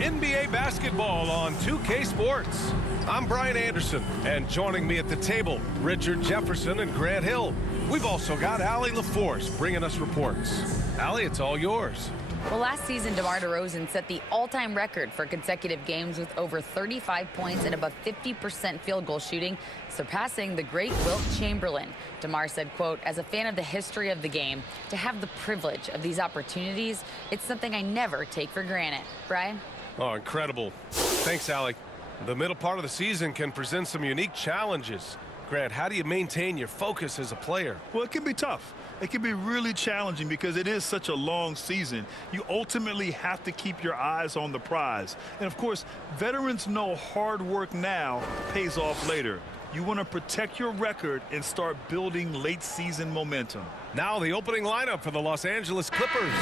NBA basketball on 2K Sports. I'm Brian Anderson, and joining me at the table, Richard Jefferson and Grant Hill. We've also got Allie LaForce bringing us reports. Allie, it's all yours. Well, last season, DeMar DeRozan set the all-time record for consecutive games with over 35 points and above 50% field goal shooting, surpassing the great Wilt Chamberlain. DeMar said, quote, "As a fan of the history of the game, to have the privilege of these opportunities, it's something I never take for granted." Brian? Oh, incredible. Thanks, Allie. The middle part of the season can present some unique challenges. Grant, how do you maintain your focus as a player? Well, it can be tough. It can be really challenging because it is such a long season. You ultimately have to keep your eyes on the prize. And, of course, veterans know hard work now pays off later. You want to protect your record and start building late-season momentum. Now the opening lineup for the Los Angeles Clippers.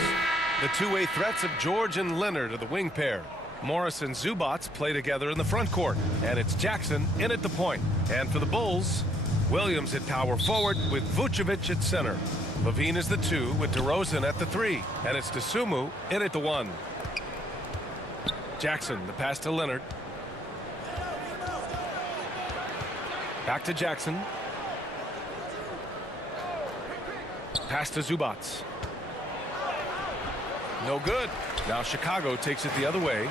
The two-way threats of George and Leonard are the wing pair. Morris and Zubac play together in the front court. And it's Jackson in at the point. And for the Bulls, Williams at power forward with Vucevic at center. Levine is the 2 with DeRozan at the 3. And it's Dosunmu in at the 1. Jackson, the pass to Leonard. Back to Jackson. Pass to Zubac. No good. Now Chicago takes it the other way.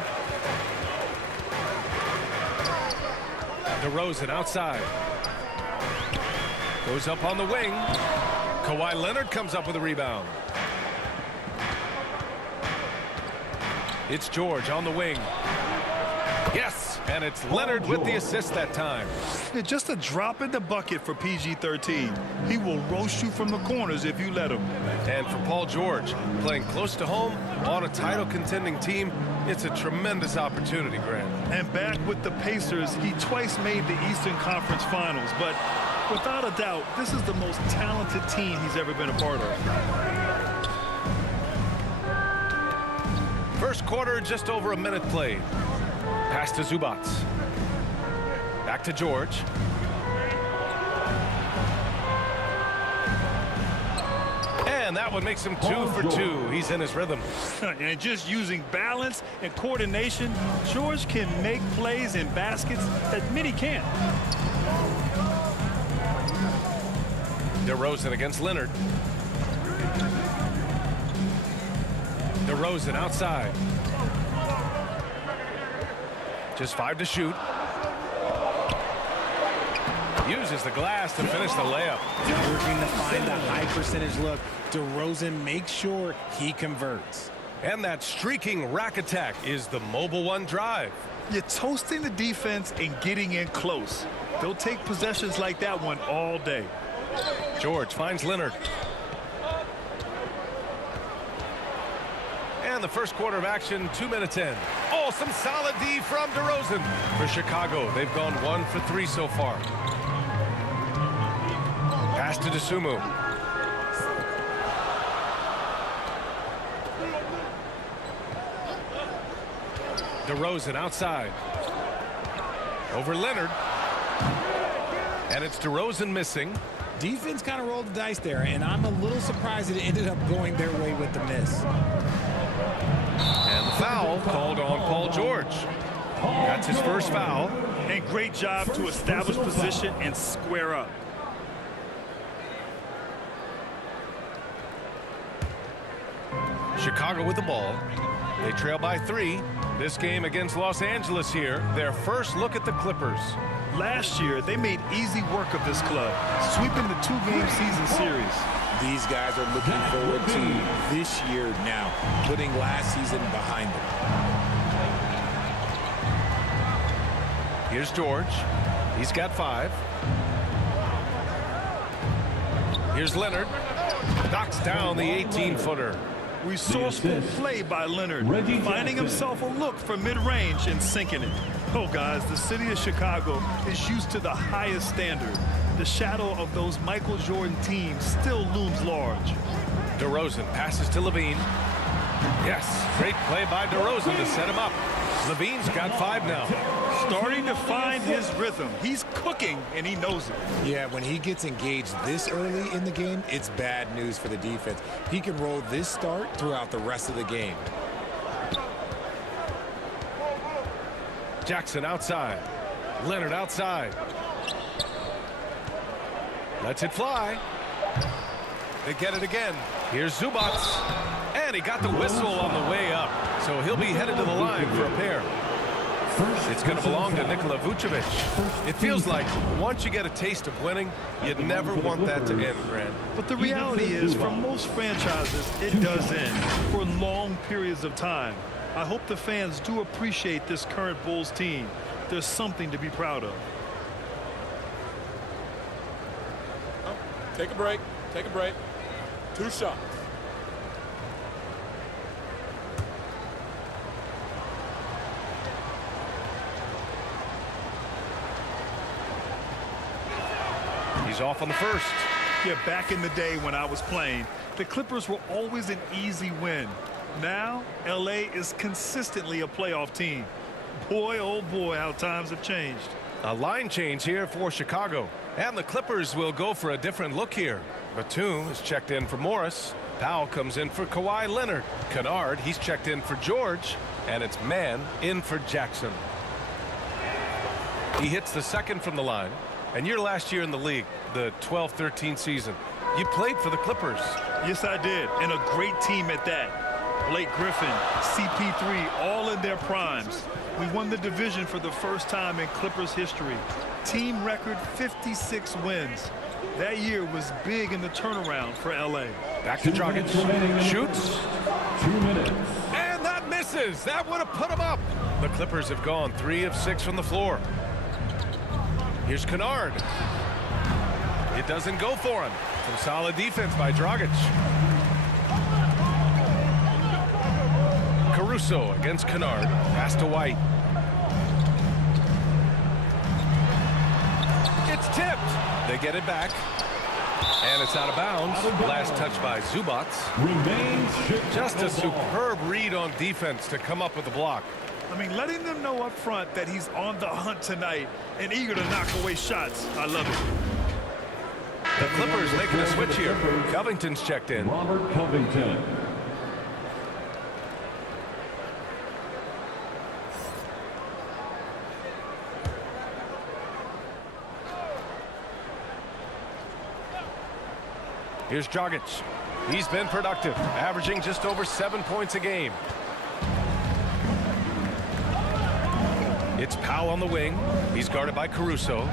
DeRozan outside. Goes up on the wing. Kawhi Leonard comes up with a rebound. It's George on the wing. Yes, and it's Leonard with the assist that time. Yeah, just a drop in the bucket for PG-13. He will roast you from the corners if you let him. And for Paul George, playing close to home on a title-contending team, it's a tremendous opportunity, Grant. And back with the Pacers, he twice made the Eastern Conference Finals, but without a doubt, this is the most talented team he's ever been a part of. First quarter, just over a minute played. Pass to Zubac. Back to George. And that one makes him 2 for 2. He's in his rhythm. And just using balance and coordination, George can make plays and baskets that many can't. DeRozan against Leonard. DeRozan outside. Just 5 to shoot. Uses the glass to finish the layup. Working to find the high percentage look. DeRozan makes sure he converts. And that streaking rack attack is the mobile one drive. You're toasting the defense and getting in close. They'll take possessions like that one all day. George finds Leonard. And the first quarter of action, 2 minutes in. Oh, some solid D from DeRozan. For Chicago, they've gone 1 for 3 so far. Pass to Dosunmu. DeRozan outside. Over Leonard. And it's DeRozan missing. Defense kind of rolled the dice there, and I'm a little surprised it ended up going their way with the miss. And the foul called on Paul George. That's his first foul. And great job to establish position and square up. Chicago with the ball. They trail by 3. This game against Los Angeles here, their first look at the Clippers. Last year, they made easy work of this club, sweeping the 2-game season series. These guys are looking forward to this year now, putting last season behind them. Here's George. He's got 5. Here's Leonard. Knocks down the 18-footer. Resourceful play by Leonard, finding himself a look from mid-range and sinking it. Oh, guys, the city of Chicago is used to the highest standard. The shadow of those Michael Jordan teams still looms large. DeRozan passes to Levine. Yes, great play by DeRozan to set him up. Levine's got 5 now. Starting to find his rhythm. He's cooking, and he knows it. Yeah, when he gets engaged this early in the game, it's bad news for the defense. He can roll this start throughout the rest of the game. Jackson outside. Leonard outside. Lets it fly. They get it again. Here's Zubats. And he got the whistle on the way up. So he'll be headed to the line for a pair. It's going to belong to Nikola Vucevic. It feels like once you get a taste of winning, you never want that to end, Grant. But the reality is, for most franchises, it does end for long periods of time. I hope the fans do appreciate this current Bulls team. There's something to be proud of. Take a break. Take a break. 2 shots. He's off on the first. Yeah, back in the day when I was playing, the Clippers were always an easy win. Now, LA is consistently a playoff team. Boy, oh boy, how times have changed. A line change here for Chicago. And the Clippers will go for a different look here. Batum is checked in for Morris. Powell comes in for Kawhi Leonard. Kennard, he's checked in for George. And it's Mann in for Jackson. He hits the second from the line. And your last year in the league, the 12-13 season, you played for the Clippers. Yes, I did. And a great team at that. Blake Griffin, CP3, all in their primes. We won the division for the first time in Clippers history. Team record 56 wins. That year was big in the turnaround for LA. Back to Dragic. Shoots. 2 minutes. And that misses. That would have put him up. The Clippers have gone 3 of 6 from the floor. Here's Kennard. It doesn't go for him. Some solid defense by Dragic. Caruso against Kennard. Pass to White. It's tipped. They get it back. And it's out of bounds. Last touch by Zubats. Just a superb read on defense to come up with the block. I mean, letting them know up front that he's on the hunt tonight and eager to knock away shots. I love it. The Clippers making a switch here. Covington's checked in. Robert Covington. Here's Dragic. He's been productive, averaging just over 7 points a game. It's Powell on the wing. He's guarded by Caruso.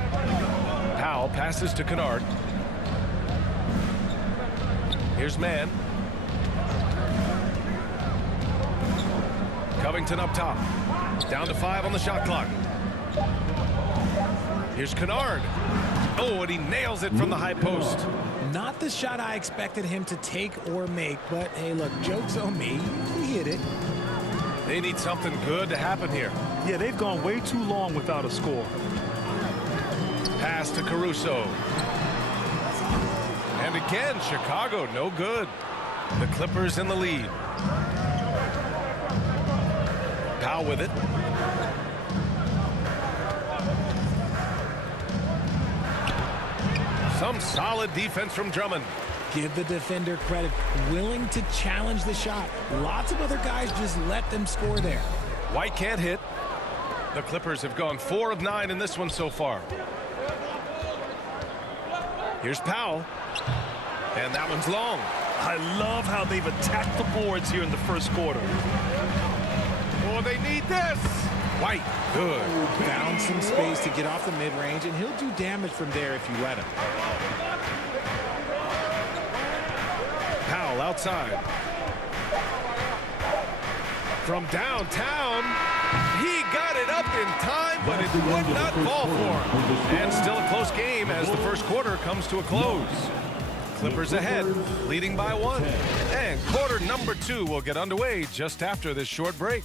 Powell passes to Kennard. Here's Mann. Covington up top. Down to 5 on the shot clock. Here's Kennard. Oh, and he nails it from the high post. Not the shot I expected him to take or make, but hey, look, joke's on me. He hit it. They need something good to happen here. Yeah, they've gone way too long without a score. Pass to Caruso. And again, Chicago, no good. The Clippers in the lead. Powell with it. Some solid defense from Drummond. Give the defender credit. Willing to challenge the shot. Lots of other guys just let them score there. White can't hit. The Clippers have gone 4 of 9 in this one so far. Here's Powell. And that one's long. I love how they've attacked the boards here in the first quarter. Oh, they need this. White, good. Found some space to get off the mid-range, and he'll do damage from there if you let him. Powell outside. From downtown, he got it up in time, but it would not fall for him. And still a close game as the first quarter comes to a close. Clippers ahead, leading by 1. And quarter number 2 will get underway just after this short break.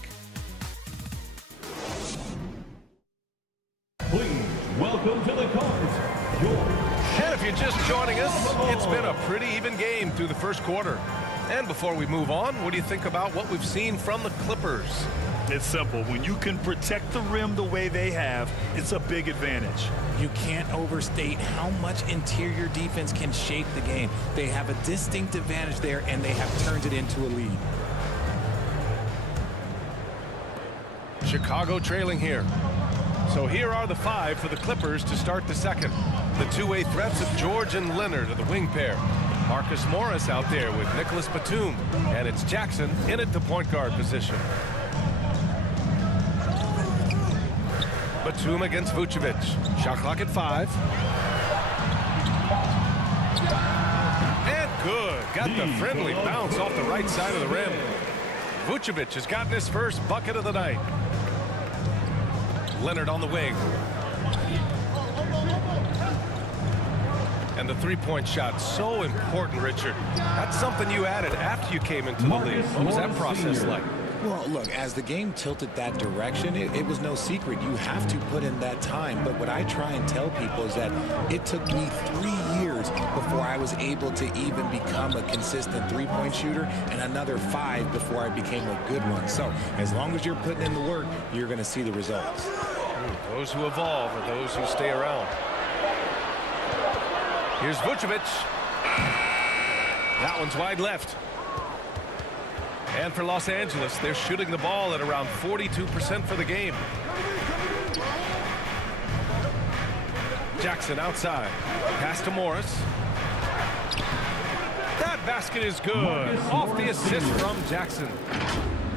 Please welcome to the court, George. And if you're just joining us, it's been a pretty even game through the first quarter. And before we move on, what do you think about what we've seen from the Clippers? It's simple. When you can protect the rim the way they have, it's a big advantage. You can't overstate how much interior defense can shape the game. They have a distinct advantage there, and they have turned it into a lead. Chicago trailing here. So here are the 5 for the Clippers to start the second. The two-way threats of George and Leonard are the wing pair. Marcus Morris out there with Nicholas Batum. And it's Jackson in at the point guard position. Batum against Vucevic. Shot clock at 5. And good. Got the friendly bounce off the right side of the rim. Vucevic has gotten his first bucket of the night. Leonard on the wing. And the three-point shot, so important, Richard. That's something you added after you came into the league. What was that process like? Well, look, as the game tilted that direction, it was no secret. You have to put in that time. But what I try and tell people is that it took me 3 years before I was able to even become a consistent three-point shooter, and another 5 before I became a good one. So as long as you're putting in the work, you're going to see the results. Those who evolve are those who stay around. Here's Vucevic. That one's wide left. And for Los Angeles, they're shooting the ball at around 42% for the game. Jackson outside. Pass to Morris. That basket is good. Off the assist from Jackson.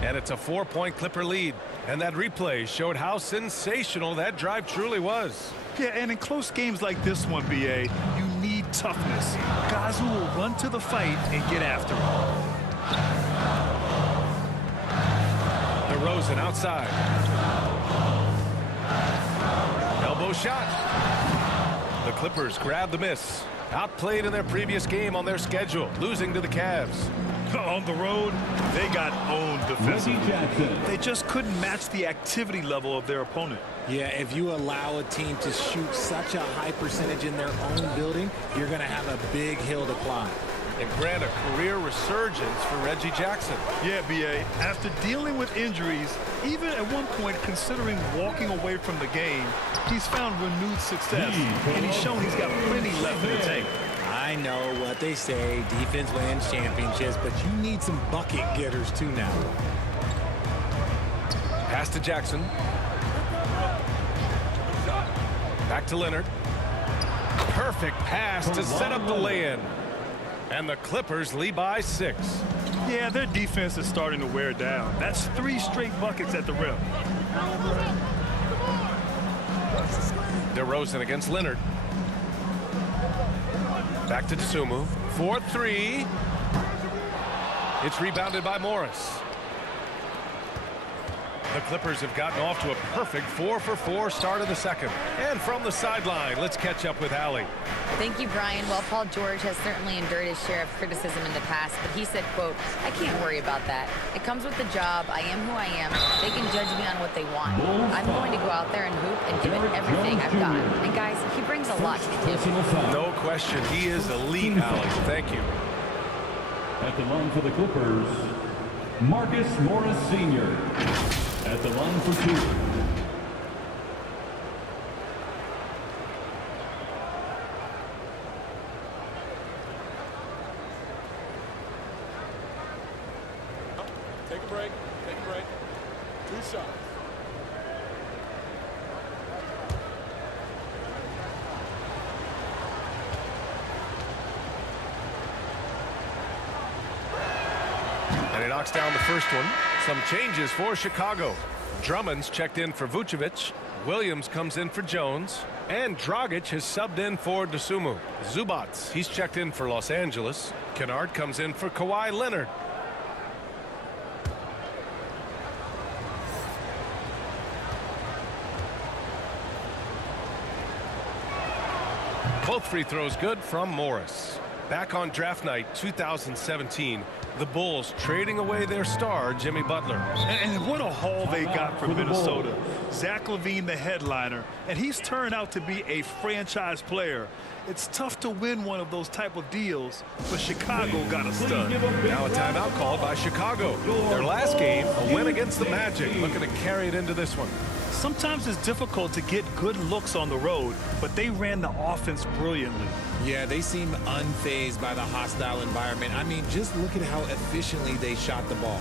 And it's a 4-point Clipper lead. And that replay showed how sensational that drive truly was. Yeah, and in close games like this one, BA, you need toughness. Guys who will run to the fight and get after it. DeRozan outside. Elbow shot. The Clippers grab the miss. Outplayed in their previous game on their schedule, losing to the Cavs. On the road, they got owned defensively. They just couldn't match the activity level of their opponent. Yeah, if you allow a team to shoot such a high percentage in their own building, you're going to have a big hill to climb. And grant a career resurgence for Reggie Jackson. Yeah, BA, after dealing with injuries, even at one point considering walking away from the game, he's found renewed success, and he's shown he's got plenty left in the tank. I know what they say, defense wins championships, but you need some bucket getters too now. Pass to Jackson. Back to Leonard. Perfect pass to set up the lay-in. And the Clippers lead by 6. Yeah, their defense is starting to wear down. That's 3 straight buckets at the rim. DeRozan against Leonard. Back to Dosunmu. 4-3. It's rebounded by Morris. The Clippers have gotten off to a perfect 4-for-4 start of the second. And from the sideline, let's catch up with Allie. Thank you, Brian. Well, Paul George has certainly endured his share of criticism in the past, but he said, quote, "I can't worry about that. It comes with the job. I am who I am. They can judge me on what they want. I'm going to go out there and hoop and give it everything I've got." And guys, he brings a lot to the table. No question. He is elite, Allie. Thank you. At the line for the Clippers, Marcus Morris Sr. At the line for 2. Take a break. Take a break. 2 shots. And he knocks down the first one. Some changes for Chicago. Drummond's checked in for Vucevic. Williams comes in for Jones. And Dragic has subbed in for Dosunmu. Zubac, he's checked in for Los Angeles. Kennard comes in for Kawhi Leonard. Both free throws good from Morris. Back on draft night 2017, the Bulls trading away their star, Jimmy Butler. And what a haul they got from Minnesota. Zach LaVine, the headliner, and he's turned out to be a franchise player. It's tough to win one of those type of deals, but Chicago got a stud. Now a timeout called by Chicago. Their last game, a win against the Magic, looking to carry it into this one. Sometimes it's difficult to get good looks on the road, but they ran the offense brilliantly. Yeah, they seem unfazed by the hostile environment. I mean, just look at how efficiently they shot the ball.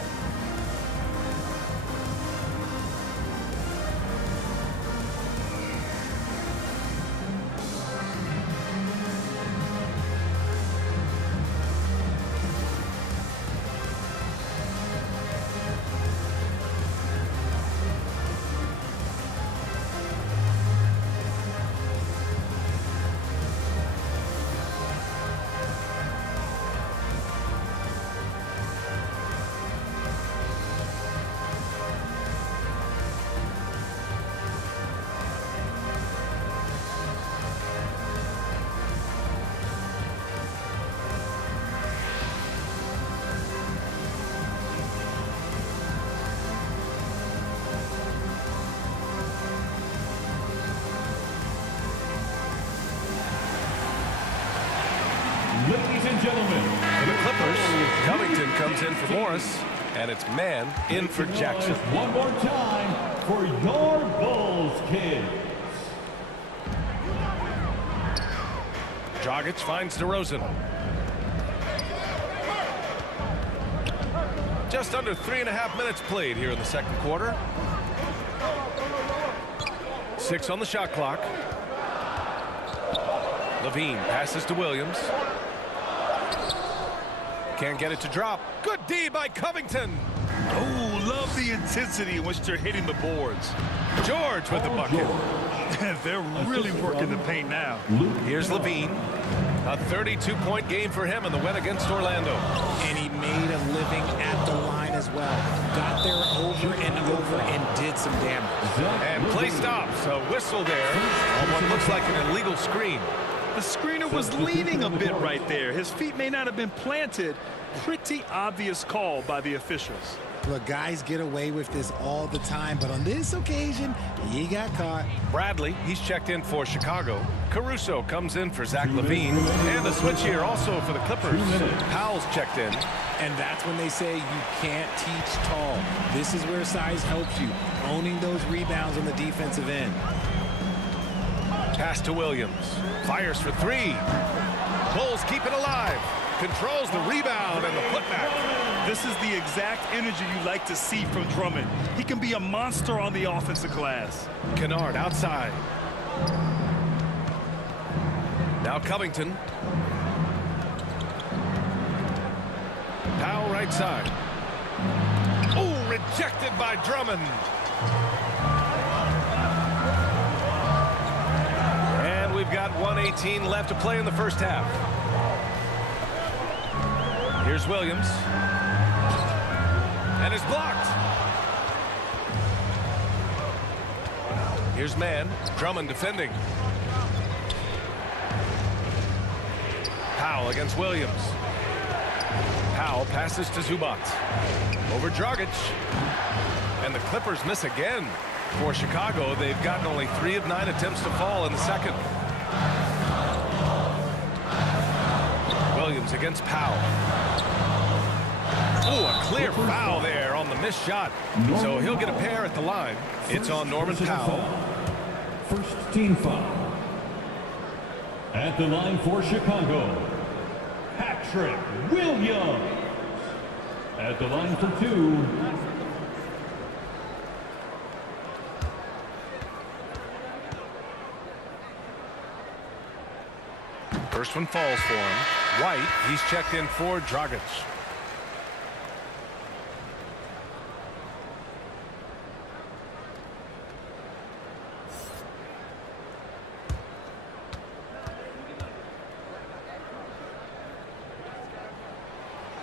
and gentlemen, For the Clippers, Covington comes in for Morris, and it's man in for Jackson. one more time for your Bulls kids. Dragic finds DeRozan. Just under 3.5 minutes played here in the second quarter. 6 on the shot clock. Levine passes to Williams. Can't get it to drop. Good D by Covington. Oh, love the intensity in which they're hitting the boards. George with the bucket. They're really working the paint now. Here's Levine. A 32-point game for him in the win against Orlando. And he made a living at the line as well. Got there over and over and did some damage. And play stops. A whistle there on what looks like an illegal screen. The screener was leaning a bit right there. His feet may not have been planted. Pretty obvious call by the officials. Look, guys get away with this all the time, but on this occasion, he got caught. Bradley, he's checked in for Chicago. Caruso comes in for Zach Levine. And the switch here also for the Clippers. Powell's checked in. And that's when they say you can't teach tall. This is where size helps you, owning those rebounds on the defensive end. Pass to Williams. Fires for 3. Bulls keep it alive. Controls the rebound and the putback. This is the exact energy you like to see from Drummond. He can be a monster on the offensive glass. Kennard outside. Now Covington. Powell right side. Oh, rejected by Drummond. And we've got 1:18 left to play in the first half. Here's Williams. And it's blocked. Here's Mann. Drummond defending. Powell against Williams. Powell passes to Zubac. Over Dragic. And the Clippers miss again. For Chicago, they've gotten only 3 of 9 attempts to fall in the second. Williams against Powell. Oh, a clear foul there on the missed shot. So he'll get a pair at the line. It's on Norman Powell. First team foul. At the line for Chicago, Patrick Williams. At the line for 2. First one falls for him. White, he's checked in for Dragic.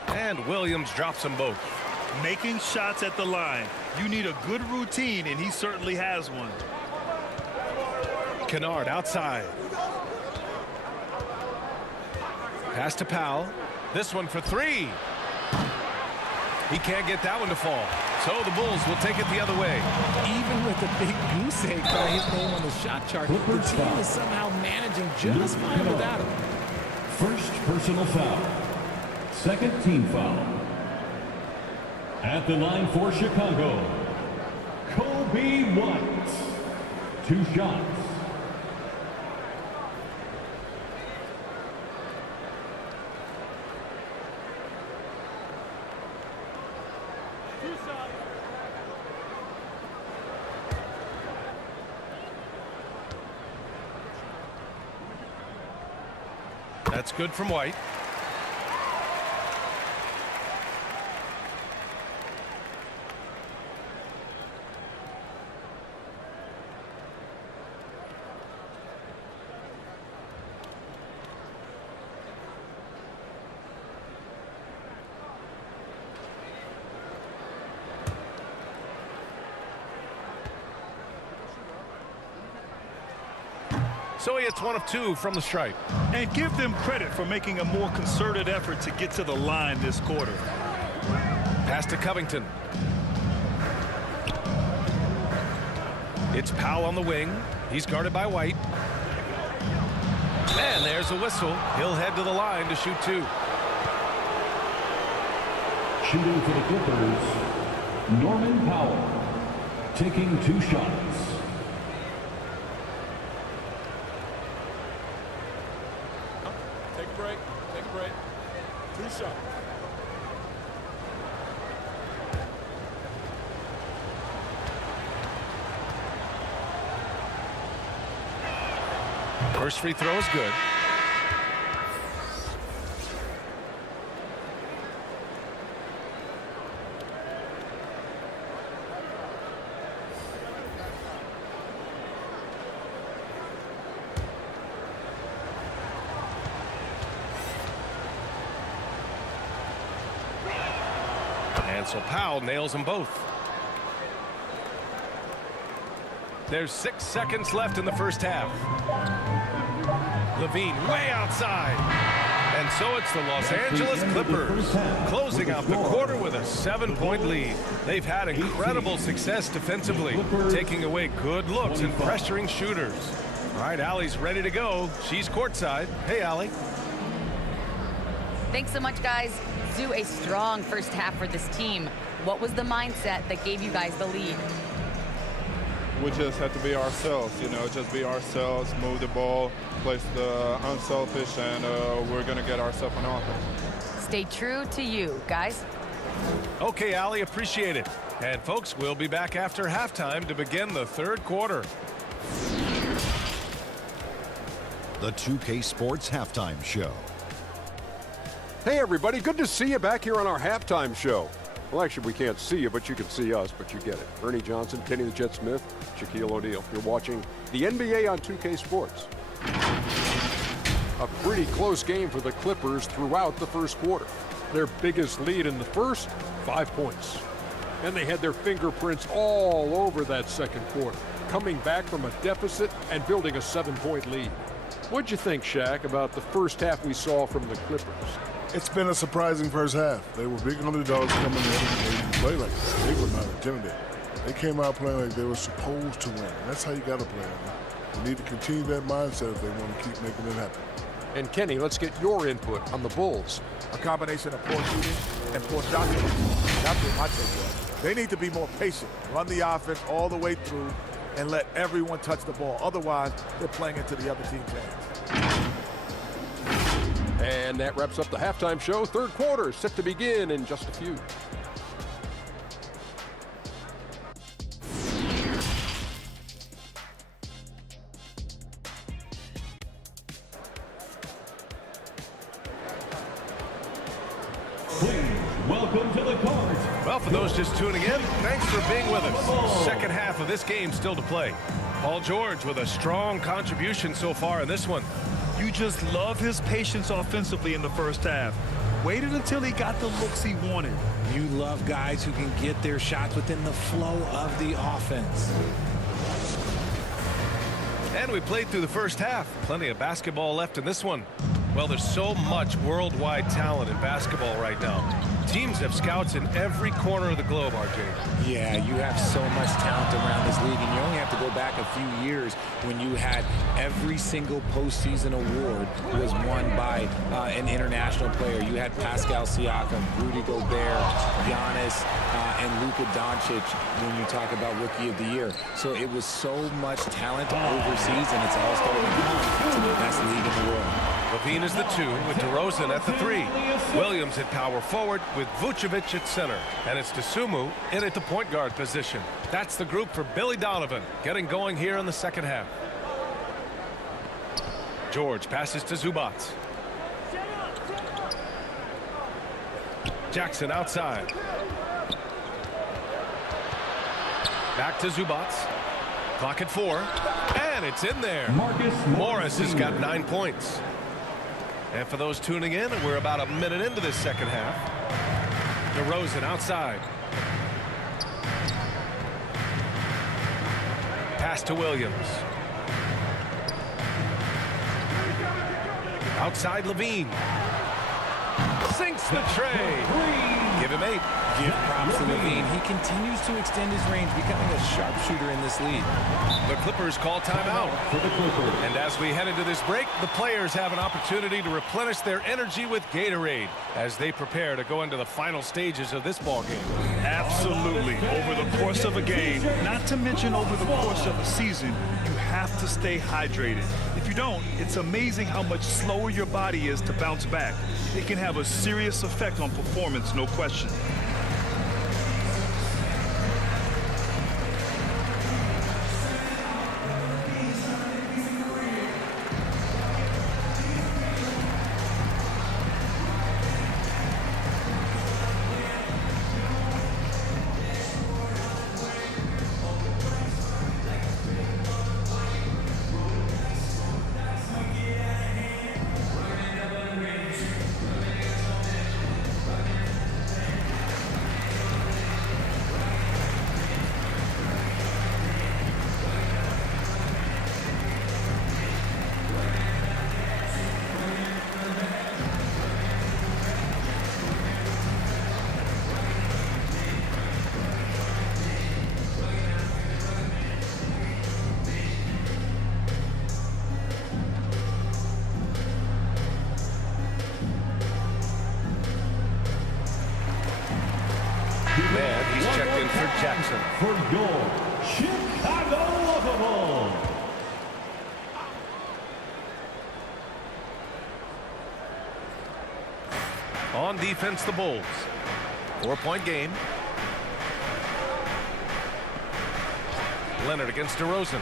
And Williams drops them both. Making shots at the line. You need a good routine, and he certainly has one. Kennard outside. Pass to Powell. This one for 3. He can't get that one to fall. So the Bulls will take it the other way. Even with a big goose egg by his name on the shot chart, the team is somehow managing just fine without him. First personal foul. Second team foul. At the line for Chicago, Kobe White. 2 shots. That's good from White. So he hits 1 of 2 from the stripe. And give them credit for making a more concerted effort to get to the line this quarter. Pass to Covington. It's Powell on the wing. He's guarded by White. And there's a whistle. He'll head to the line to shoot 2. Shooting for the Clippers, Norman Powell. Taking 2 shots. Take a break. Take a break. 2 shots. First free throw is good. And so Powell nails them both. There's 6 seconds left in the first half. Levine way outside. And so it's the Los Angeles Clippers closing out the quarter with a 7-point lead. They've had incredible success defensively, taking away good looks and pressuring shooters. All right, Allie's ready to go. She's courtside. Hey, Allie. Thanks so much, guys. Zoo, a strong first half for this team. What was the mindset that gave you guys the lead? We just have to be ourselves, just be ourselves, move the ball, play the unselfish, and we're going to get ourselves an offense. Stay true to you, guys. Okay, Allie, appreciate it. And folks, we'll be back after halftime to begin the third quarter. The 2K Sports Halftime Show. Hey everybody, good to see you back here on our halftime show. Well, actually, we can't see you, but you can see us, but you get it. Ernie Johnson, Kenny the Jet Smith, Shaquille O'Neal. You're watching the NBA on 2K Sports. A pretty close game for the Clippers throughout the first quarter. Their biggest lead in the first, 5 points. And they had their fingerprints all over that second quarter, coming back from a deficit and building a 7-point lead. What'd you think, Shaq, about the first half we saw from the Clippers? It's been a surprising first half. They were big underdogs coming in. They didn't play like that. They were not intimidated. They came out playing like they were supposed to win. And that's how you got to play. They need to continue that mindset if they want to keep making it happen. And Kenny, let's get your input on the Bulls. A combination of poor shooting and poor shot selection. That's what my take was. They need to be more patient, run the offense all the way through, and let everyone touch the ball. Otherwise, they're playing into the other team's hands. And that wraps up the halftime show. Third quarter set to begin in just a few. Please welcome to the court. Well, for those just tuning in, thanks for being with us. Second half of this game still to play. Paul George with a strong contribution so far in this one. You just love his patience offensively in the first half. Waited until he got the looks he wanted. You love guys who can get their shots within the flow of the offense. And we played through the first half. Plenty of basketball left in this one. Well, there's so much worldwide talent in basketball right now. Teams have scouts in every corner of the globe, RJ. Yeah, you have so much talent around this league, and you only have to go back a few years when you had every single postseason award was won by an international player. You had Pascal Siakam, Rudy Gobert, Giannis, and Luka Doncic when you talk about Rookie of the Year. So it was so much talent overseas, and it's all starting to come to the best league in the world. Levine is the 2 with DeRozan at the 3. Williams at power forward with Vucevic at center. And it's DeSumo in at the point guard position. That's the group for Billy Donovan getting going here in the second half. George passes to Zubac. Jackson outside. Back to Zubac. Clock at 4. And it's in there. Morris has got 9 points. And for those tuning in, we're about a minute into this second half. DeRozan outside. Pass to Williams. Outside Levine. Sinks the tray. Give him 8. give props to Levine. He continues to extend his range, becoming a sharpshooter in this league. The Clippers call timeout. And as we head into this break, the players have an opportunity to replenish their energy with Gatorade as they prepare to go into the final stages of this ball game. Absolutely. Over the course of a game, not to mention over the course of a season, you have to stay hydrated. If you don't, it's amazing how much slower your body is to bounce back. It can have a serious effect on performance, no question. Man, he's checked in for Jackson. For your Chicago Bulls. On defense, the Bulls. 4-point game. Leonard against DeRozan.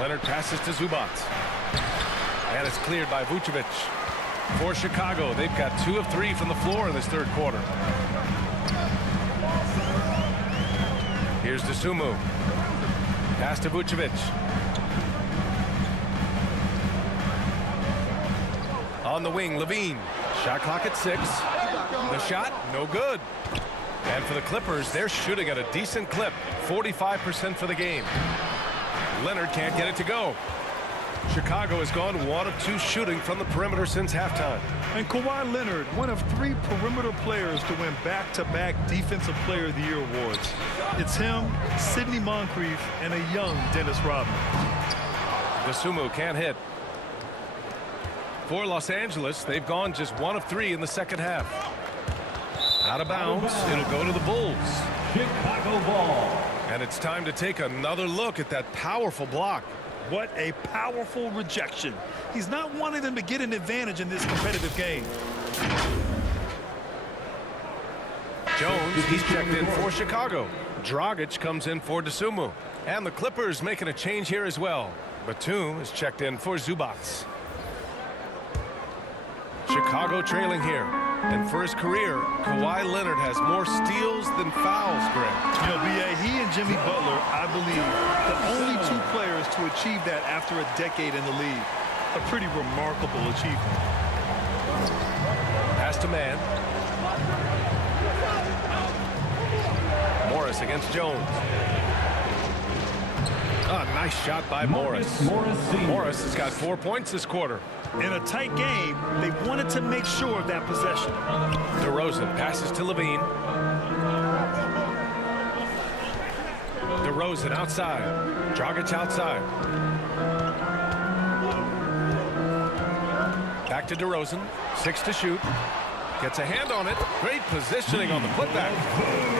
Leonard passes to Zubac. And it's cleared by Vucevic. For Chicago, they've got 2 of 3 from the floor in this third quarter. Here's Dosunmu. Pass to Vucevic. On the wing, Levine. Shot clock at 6. The shot, no good. And for the Clippers, they're shooting at a decent clip. 45% for the game. Leonard can't get it to go. Chicago has gone 1 of 2 shooting from the perimeter since halftime. And Kawhi Leonard, one of 3 perimeter players to win back-to-back Defensive Player of the Year awards. It's him, Sidney Moncrief, and a young Dennis Rodman. Dosunmu can't hit. For Los Angeles, they've gone just 1 of 3 in the second half. Out of bounds, it'll go to the Bulls. Chicago ball. And it's time to take another look at that powerful block. What a powerful rejection. He's not wanting them to get an advantage in this competitive game. Jones, he's checked in for Chicago. Dragic comes in for Dosunmu. And the Clippers making a change here as well. Batum is checked in for Zubac. Chicago trailing here. And for his career, Kawhi Leonard has more steals than fouls, Greg. You know, B.A., he and Jimmy Butler, I believe, the only 2 players to achieve that after a decade in the league. A pretty remarkable achievement. Pass to man. Morris against Jones. A nice shot by Morris. Morris has got 4 points this quarter. In a tight game, they wanted to make sure of that possession. DeRozan passes to Levine. DeRozan outside. Dragic outside. Back to DeRozan. 6 to shoot. Gets a hand on it. Great positioning on the putback.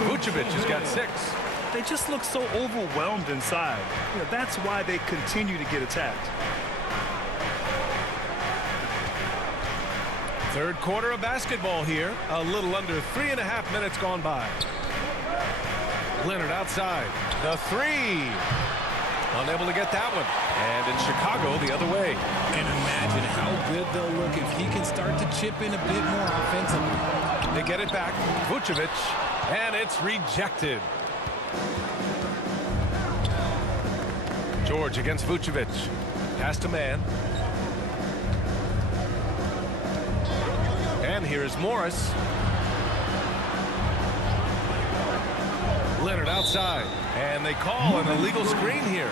Vucevic has got 6. They just look so overwhelmed inside. You know, that's why they continue to get attacked. Third quarter of basketball here. A little under 3.5 minutes gone by. Leonard outside. The 3. Unable to get that one. And in Chicago the other way. And imagine how good they'll look if he can start to chip in a bit more offensively. They get it back. Vucevic. And it's rejected. George against Vucevic. Pass to man. And here's Morris. Leonard outside. And they call an illegal screen here.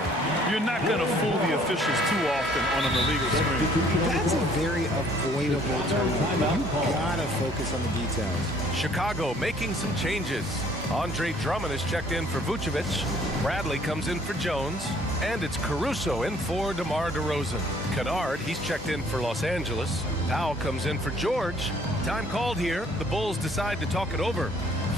You're not going to fool the officials too often on an illegal screen. That's a very avoidable turn. You gotta focus on the details. Chicago making some changes. Andre Drummond is checked in for Vucevic. Bradley comes in for Jones. And it's Caruso in for DeMar DeRozan. Kennard, he's checked in for Los Angeles. Powell comes in for George. Time called here. The Bulls decide to talk it over.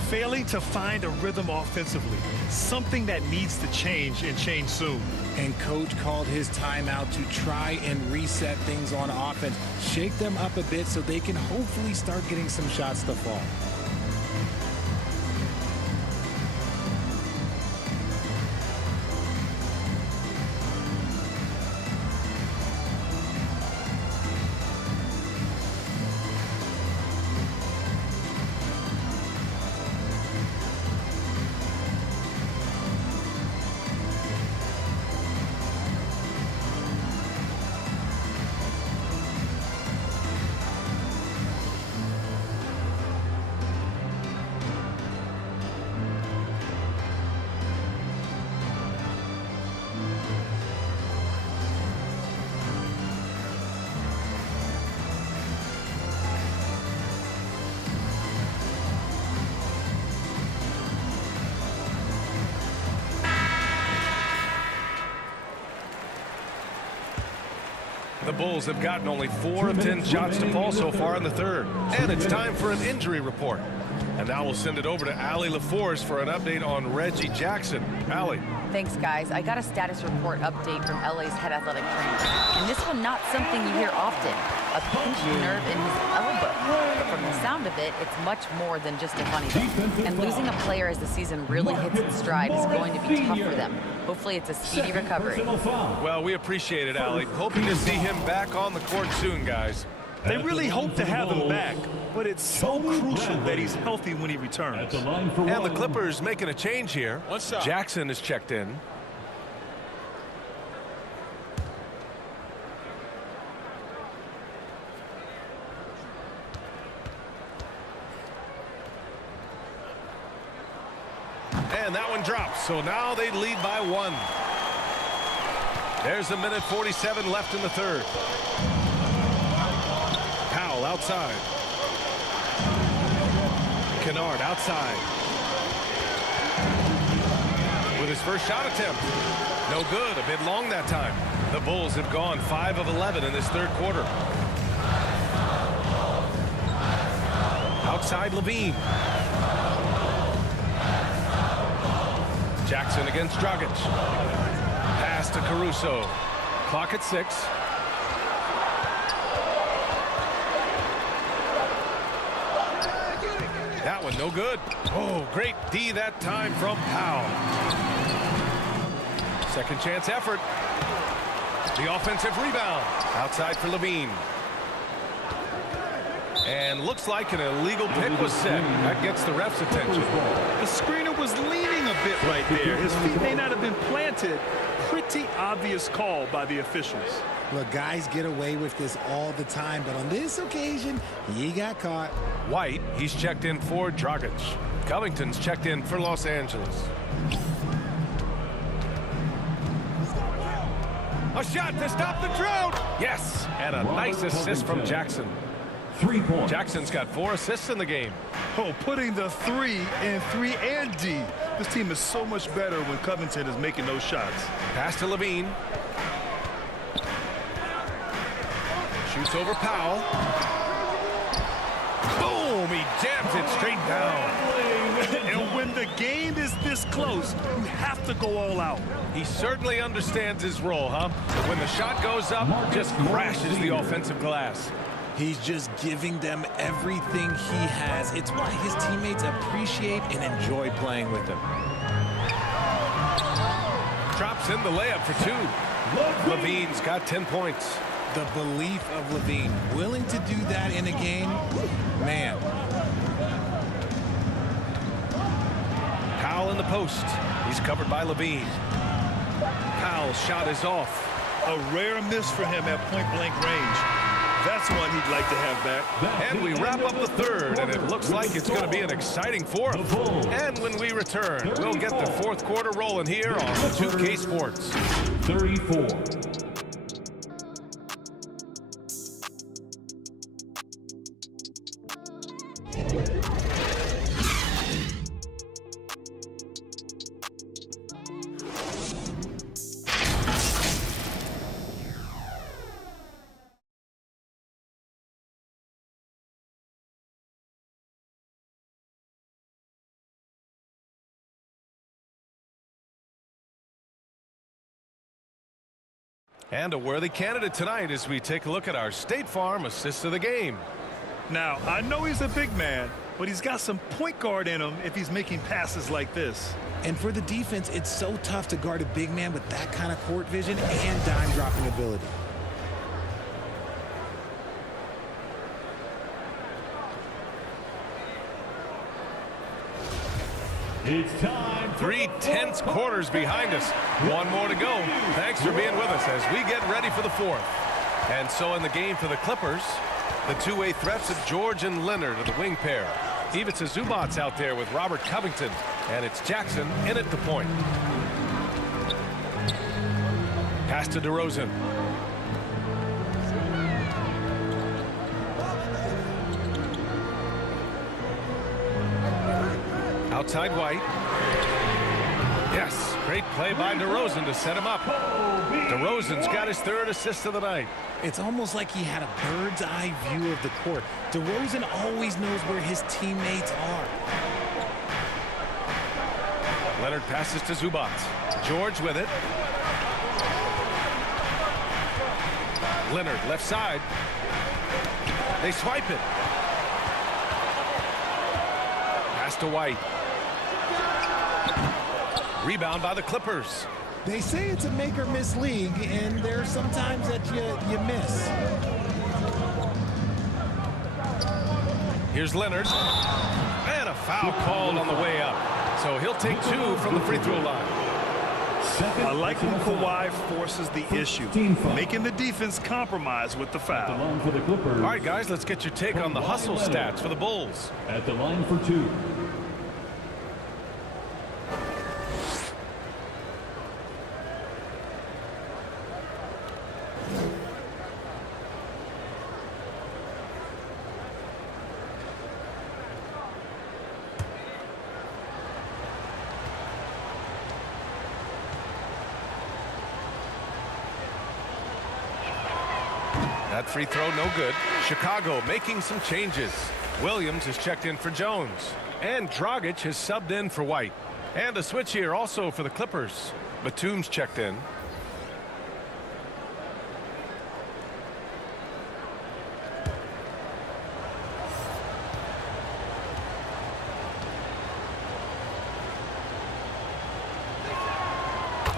Failing to find a rhythm offensively. Something that needs to change and change soon. And coach called his timeout to try and reset things on offense. Shake them up a bit so they can hopefully start getting some shots to fall. The Bulls have gotten only 4 of 10 shots to fall so far in the third. And it's time for an injury report. And now we'll send it over to Allie LaForce for an update on Reggie Jackson. Allie. Thanks, guys. I got a status report update from LA's head athletic trainer. And this one, not something you hear often. A pinched nerve in his elbow. But from the sound of it, it's much more than just a funny bone. And losing a player as the season really hits its stride is going to be tough for them. Hopefully it's a speedy recovery. Well, we appreciate it, Allie. Hoping to see him back on the court soon, guys. They really hope to have him back, but it's so crucial that he's healthy when he returns. And the Clippers making a change here. Jackson is checked in. And that one drops, so now they lead by 1. There's a minute 47 left in the third. Powell outside. Kennard outside. With his first shot attempt. No good, a bit long that time. The Bulls have gone 5 of 11 in this third quarter. Outside Levine. Jackson against Dragic. Pass to Caruso. Clock at 6. That one no good. Oh, great D that time from Powell. Second chance effort. The offensive rebound. Outside for Levine. And looks like an illegal pick was set. That gets the ref's attention. The screener was leaning a bit right there. His feet may not have been planted. Pretty obvious call by the officials. Look, guys get away with this all the time, but on this occasion, he got caught. White, he's checked in for Dragic. Covington's checked in for Los Angeles. A shot to stop the drought. Yes, and a nice assist from Jackson. 3 points. Jackson's got 4 assists in the game. Oh, putting the 3 in 3 and D. This team is so much better when Covington is making those shots. Pass to Levine. Shoots over Powell. Boom! He jams it straight down. And when the game is this close, you have to go all out. He certainly understands his role, huh? When the shot goes up, just crashes the offensive glass. He's just giving them everything he has. It's why his teammates appreciate and enjoy playing with him. Drops in the layup for 2. Levine's got 10 points. The belief of Levine, willing to do that in a game, man. Powell in the post. He's covered by Levine. Powell's shot is off. A rare miss for him at point-blank range. That's one he'd like to have back. And we wrap up the third, and it looks like it's going to be an exciting fourth. And when we return, we'll get the fourth quarter rolling here on 2K Sports. 34. And a worthy candidate tonight as we take a look at our State Farm assist of the game. Now, I know he's a big man, but he's got some point guard in him if he's making passes like this. And for the defense, it's so tough to guard a big man with that kind of court vision and dime dropping ability. It's time. 3 tense quarters behind us. One more to go. Thanks for being with us as we get ready for the fourth. And so in the game for the Clippers, the two-way threats of George and Leonard are the wing pair. Ivica Zubac's out there with Robert Covington, and it's Jackson in at the point. Pass to DeRozan. Outside White. Yes, great play by DeRozan to set him up. DeRozan's got his third assist of the night. It's almost like he had a bird's eye view of the court. DeRozan always knows where his teammates are. Leonard passes to Zubac. George with it. Leonard left side. They swipe it. Pass to White. Rebound by the Clippers. They say it's a make or miss league, and there's sometimes that you miss. Here's Leonard. And a foul called on the way up. So he'll take 2 from the free throw line. I like when Kawhi forces the issue, making the defense compromise with the foul. All right, guys, let's get your take on the hustle stats for the Bulls. At the line for 2. That free throw no good. Chicago making some changes. Williams has checked in for Jones. And Dragic has subbed in for White. And a switch here also for the Clippers. Batum's checked in.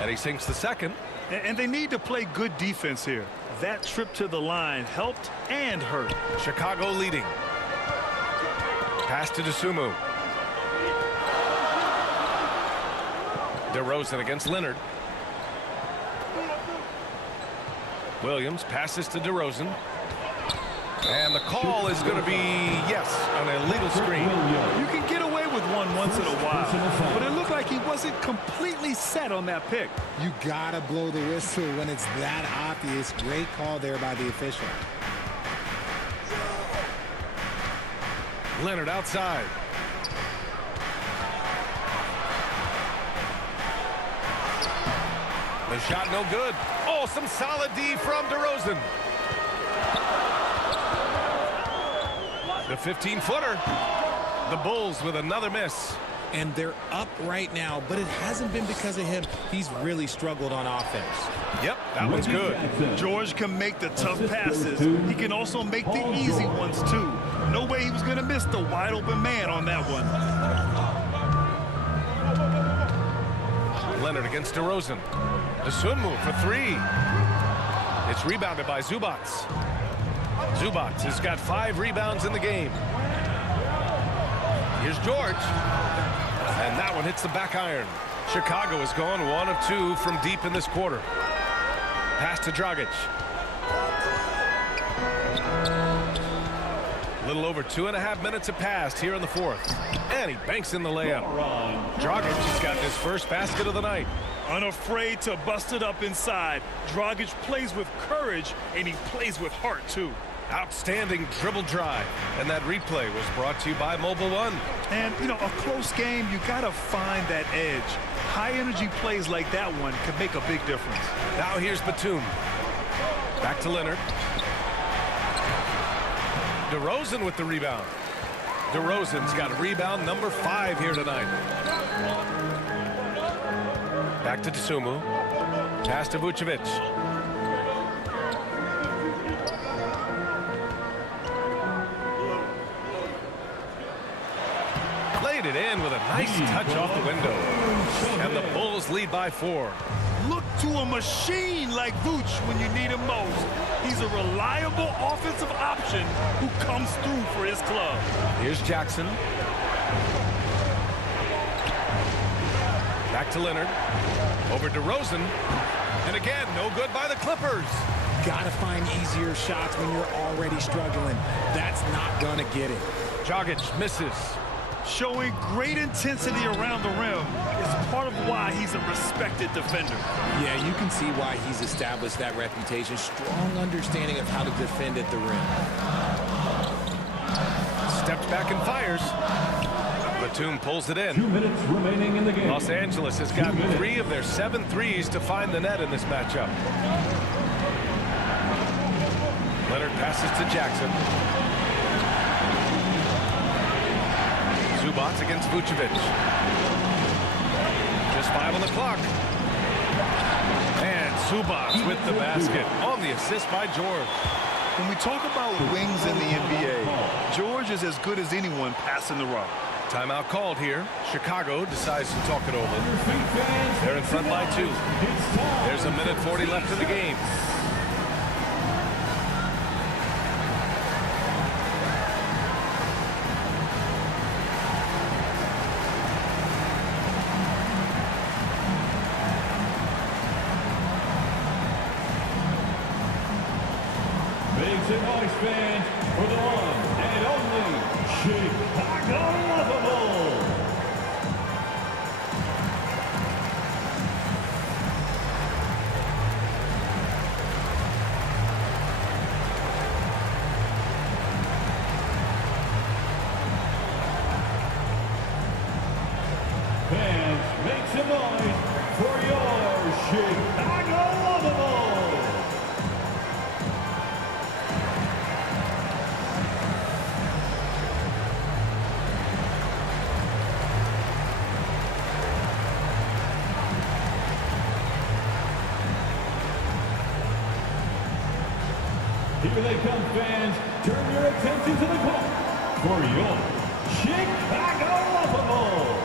And he sinks the second. And they need to play good defense here. That trip to the line helped and hurt. Chicago leading. Pass to DeSumo. DeRozan against Leonard. Williams passes to DeRozan. And the call is going to be, yes, an illegal screen. You can get away with one once in a while, but it looked like he wasn't completely set on that pick. You gotta blow the whistle when it's that obvious. Great call there by the official. Leonard outside. The shot no good. Oh, some solid D from DeRozan. The 15-footer. The Bulls with another miss. And they're up right now, but it hasn't been because of him. He's really struggled on offense. Yep, that one's good. George can make the tough passes. He can also make the easy ones, too. No way he was going to miss the wide-open man on that one. Leonard against DeRozan. DeSumo for 3. It's rebounded by Zubac. Zubac has got 5 rebounds in the game. Here's George. And that one hits the back iron. Chicago has gone 1 of 2 from deep in this quarter. Pass to Dragic. A little over 2.5 minutes have passed here in the fourth. And he banks in the layup. Dragic has gotten his first basket of the night. Unafraid to bust it up inside. Dragic plays with courage, and he plays with heart, too. Outstanding dribble drive. And that replay was brought to you by Mobile One. And, you know, a close game, you got to find that edge. High-energy plays like that one could make a big difference. Now here's Batum. Back to Leonard. DeRozan with the rebound. DeRozan's got rebound number 5 here tonight. Back to Dosunmu. Pass to Vucevic. Laid it in with a nice touch off the window. And the Bulls lead by 4. Look to a machine like Vooch when you need him most. He's a reliable offensive option who comes through for his club. Here's Jackson. Back to Leonard. Over to DeRozan. And again, no good by the Clippers. Gotta find easier shots when you're already struggling. That's not gonna get it. Dragic misses. Showing great intensity around the rim is part of why he's a respected defender. Yeah, you can see why he's established that reputation. Strong understanding of how to defend at the rim. Steps back and fires. Batum pulls it in. 2 minutes remaining in the game. Los Angeles has gotten 3 of their 7 threes to find the net in this matchup. Leonard passes to Jackson. Zubats against Vucevic. Just 5 on the clock. And Zubats with the basket on the assist by George. When we talk about wings in the NBA, George is as good as anyone passing the rock. Timeout called here. Chicago decides to talk it over. They're in front by 2. There's 1:40 left in the game. Make some noise, fans, for the one and only Chicago Bulls. Fans, make some noise for your Chicago Bulls. Here they come, fans. Turn your attention to the court for your Chicago Bulls.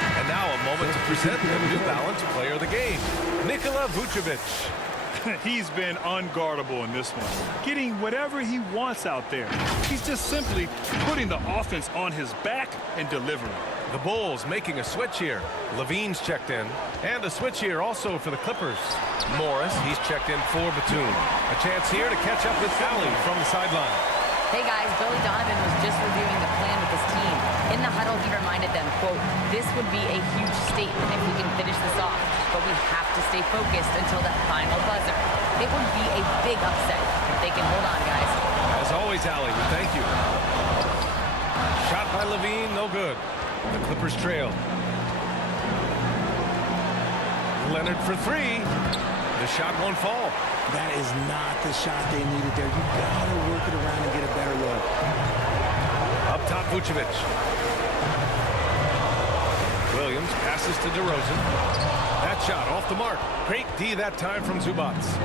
And now a moment to present the New Balance Player of the Game, Nikola Vucevic. He's been unguardable in this one, getting whatever he wants out there. He's just simply putting the offense on his back and delivering. The Bulls making a switch here. Levine's checked in. And a switch here also for the Clippers. Morris, he's checked in for Batum. A chance here to catch up with Fowley from the sideline. Hey guys, Billy Donovan was just reviewing the plan with his team. In the huddle, he reminded them, quote, "This would be a huge statement if we can finish this off, but we have to stay focused until that final buzzer. It would be a big upset if they can hold on, guys." As always, Allie, we thank you. Shot by Levine, no good. The Clippers trail. Leonard for 3. The shot won't fall. That is not the shot they needed there. You gotta work it around and get a better look. Up top, Vucevic. Williams passes to DeRozan. That shot off the mark. Great D that time from Zubats.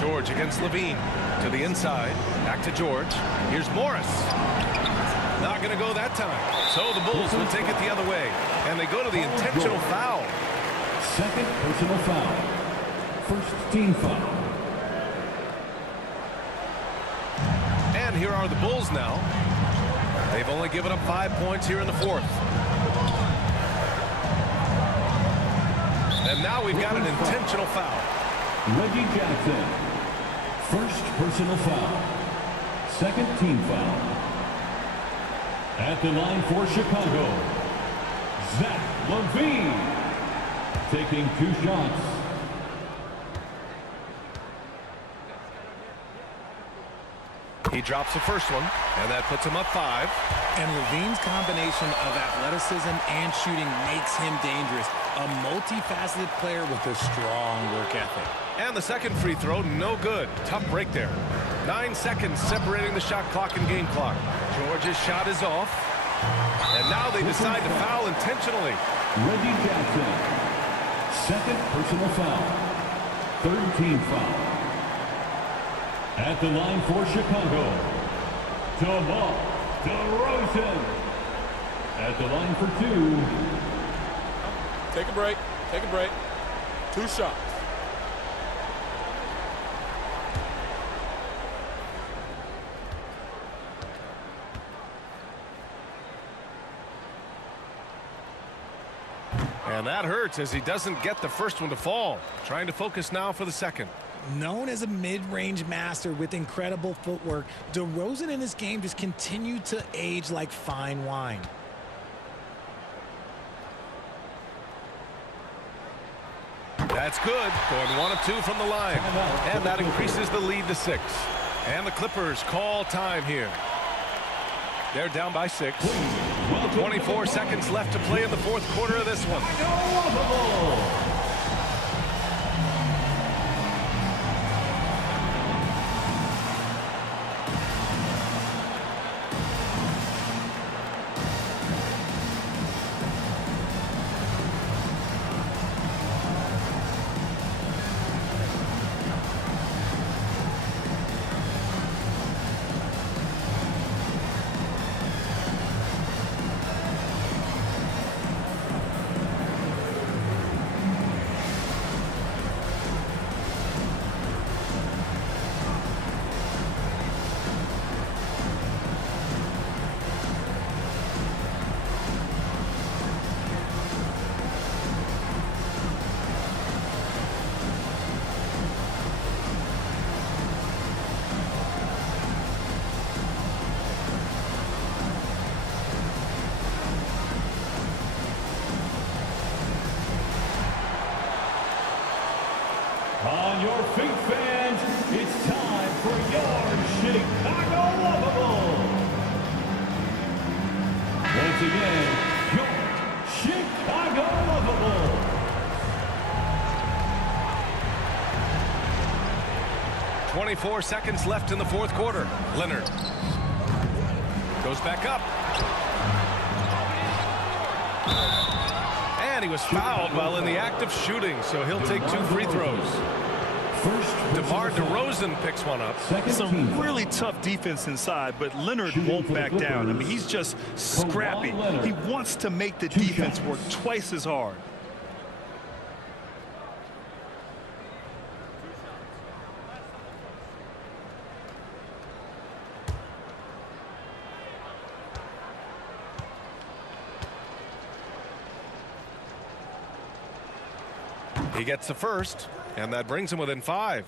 George against Levine. To the inside. Back to George. Here's Morris. Not going to go that time. So the Bulls will take it the other way. And they go to the intentional foul. Second personal foul. First team foul. And here are the Bulls now. They've only given up 5 points here in the fourth. And now we've got an intentional foul. Reggie Jackson. First personal foul. Second team foul. At the line for Chicago, Zach LaVine. Taking 2 shots. He drops the first one, and that puts him up 5. And LaVine's combination of athleticism and shooting makes him dangerous. A multifaceted player with a strong work ethic. And the second free throw, no good. Tough break there. 9 seconds separating the shot clock and game clock. George's shot is off. And now they decide to foul intentionally. Reggie Jackson. Second personal foul. Third team foul. At the line for Chicago, DeMar DeRozan. At the line for 2. Take a break. Take a break. 2 shots. And that hurts as he doesn't get the first one to fall. Trying to focus now for the second. Known as a mid-range master with incredible footwork, DeRozan in this game just continued to age like fine wine. That's good. Going 1 of 2 from the line. And that increases the lead to 6. And the Clippers call time here. They're down by 6. 24 seconds left to play in the 4th quarter of this one. On your feet, fans, it's time for your Chicago Lovable. Once again, your Chicago Lovable. .24 seconds left in the 4th quarter. Leonard goes back up. And he was fouled while in the act of shooting, so he'll take 2 free throws. DeMar DeRozan picks one up. Some really tough defense inside, but Leonard won't back down. I mean, he's just scrappy. He wants to make the defense work twice as hard. He gets the first, and that brings him within 5.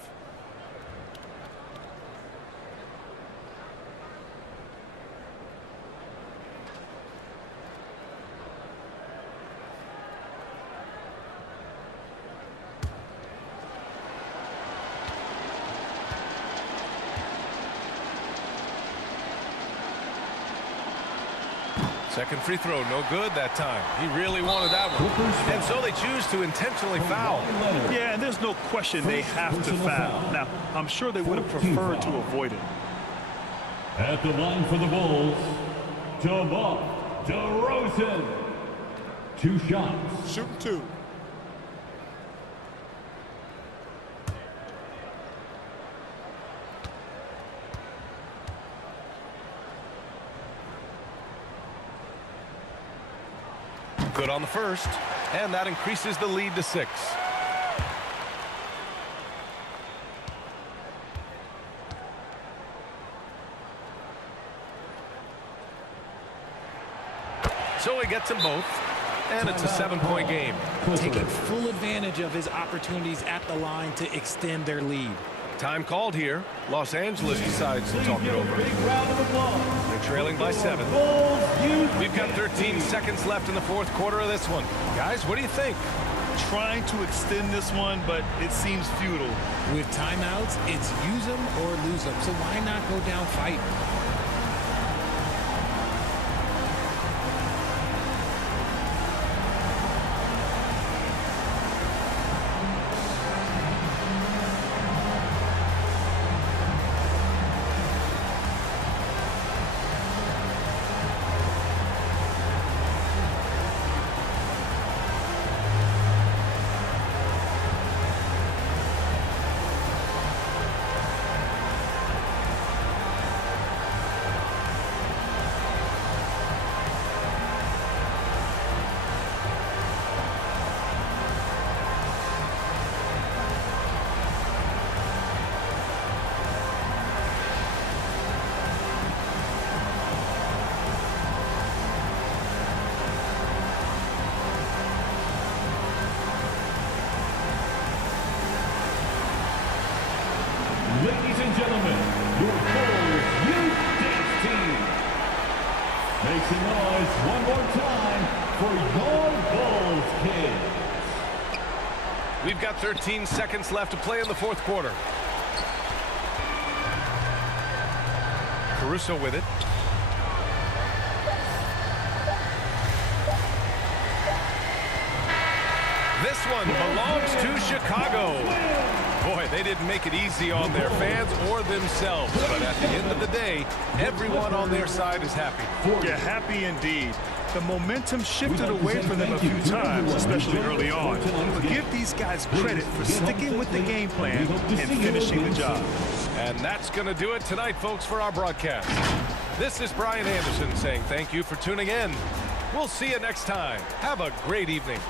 Second free throw, no good that time. He really wanted that one. And so they choose to intentionally foul. Yeah, and there's no question they have to foul. Now, I'm sure they would have preferred to avoid it. At the line for the Bulls, DeMar DeRozan. 2 shots. Shooting 2. Good on the first, and that increases the lead to 6. So he gets them both, and it's a 7-point game. taking full advantage of his opportunities at the line to extend their lead. Time called here. Los Angeles decides to talk it over. They're trailing by 7. We've got 13 seconds left in the fourth quarter of this one. Guys, what do you think? Trying to extend this one, but it seems futile. With timeouts, it's use them or lose them. So why not go down fighting? Ladies and gentlemen, your Bulls Youth Dance Team. Make some noise one more time for your Bulls kids. We've got 13 seconds left to play in the fourth quarter. Caruso with it. This one belongs to Chicago. Boy, they didn't make it easy on their fans or themselves. But at the end of the day, everyone on their side is happy. Yeah, happy indeed. The momentum shifted away from them a few times, especially early on. But give these guys credit for sticking with the game plan and finishing the job. And that's going to do it tonight, folks, for our broadcast. This is Brian Anderson saying thank you for tuning in. We'll see you next time. Have a great evening.